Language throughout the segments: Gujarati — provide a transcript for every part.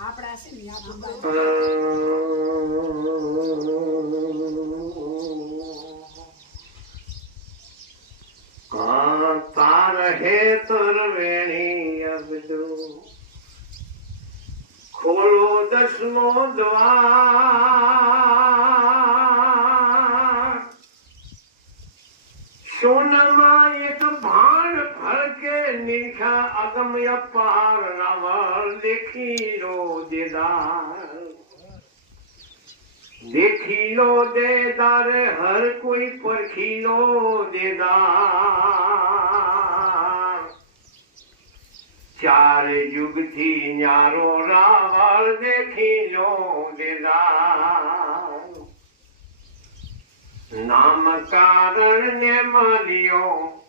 આપણા છે ને આ તાર હે તર વેણી અબજો. ખોલો દસમો દ્વાર. સોનામાં એક ભાણ ફરકે નીખા અગમ્ય પહાર રાવણ દેખી. દેદાર. દેખી લો દેદાર, હર કોઈ પરખીલો દેદાર. ચાર યુગથી ન્યારો રાવળ દેખીલો દેદાર. નામ કારણ ને મળ્યો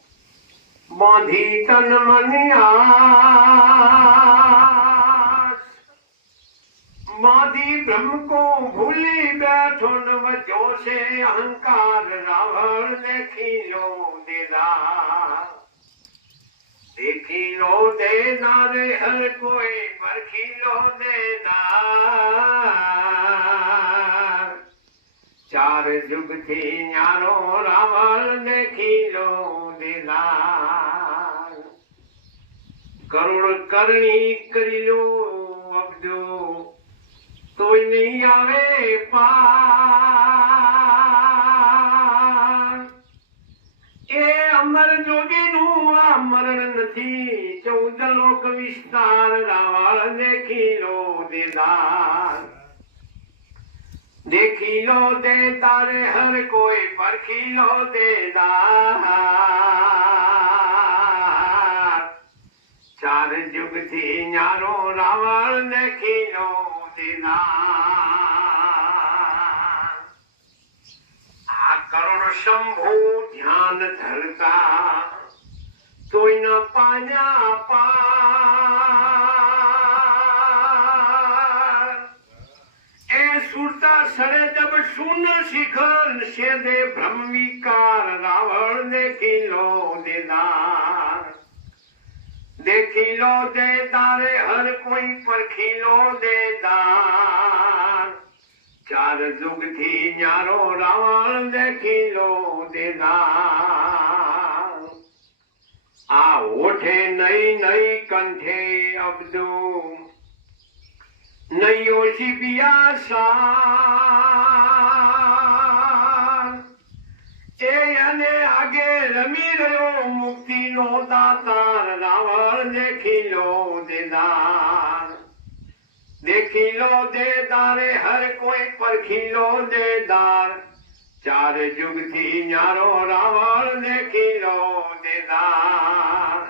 બાંધી તન મનિયાસ માદી બ્રહ્મ કો ભૂલી બેઠો ન વજો છે અહંકાર રાવણ દેખી લો દેદા દેખી લો દેદાર હર કોઈ, પરખી લો દેદાર ચાર જુગથી ન્યારો રાવણ દેખી લો દેદાર કરુણ કરણી કરી લો અબજો તોય નહીં આવે એ અમર જોગીનું આ મરણ નથી. ચૌદ લોક વિસ્તાર રાવળ દેખી લો દેદાર દેખી લો દે તારે હર કોઈ પરખી લો દેદાર ચાર જુગથી ન્યારો રાવણ દેખી દેદાર આ કરુણ શંભુ ધ્યાન ધરતા તોય ન પાયા પા એ સુરતા સરે જબ શૂન શિખર છેદે દે બ્રહ્મિકાર રાવણ ને કિલો દેદાર દેખી દે તારે હર કોઈ પરખીલો દે દાર ચાર જુગથી ન્યારો રાવણ દેખીલો દે દાર આ ઓઠે નઈ નઈ કંઠે અબદુ નઈ ઓછી પિયાસા આગે રમી રહ્યો મુક્તિનો દાતાર, રાવણ દેખી લો દેદાર. દેખી લો દેદારે હર કોઈ પરખી લો દેદાર. ચાર યુગથી ન્યારો રાવણ દેખી લો દેદાર.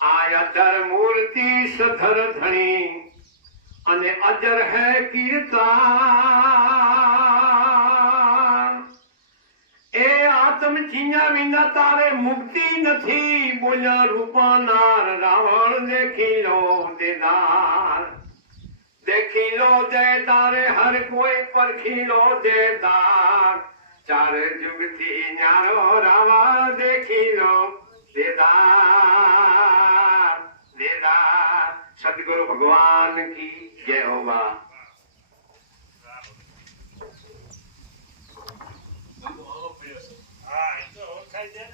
આયતર મૂર્તિ સધર ધણી અને અજર હે કીર્તાન આત્મ ચીન્યા વિના તારે મુક્તિ નથી. બોલ્યા રૂપાનાર રાવણ દેખી લો દેદાર. દેખી લો દે તારે હર કોઈ પરખી લો દેદાર. ચાર જુગથી ન્યારો રાવણ દેખી લો દેદાર. દેદાર. સદગુરુ ભગવાન કી જય હોવા. હા એ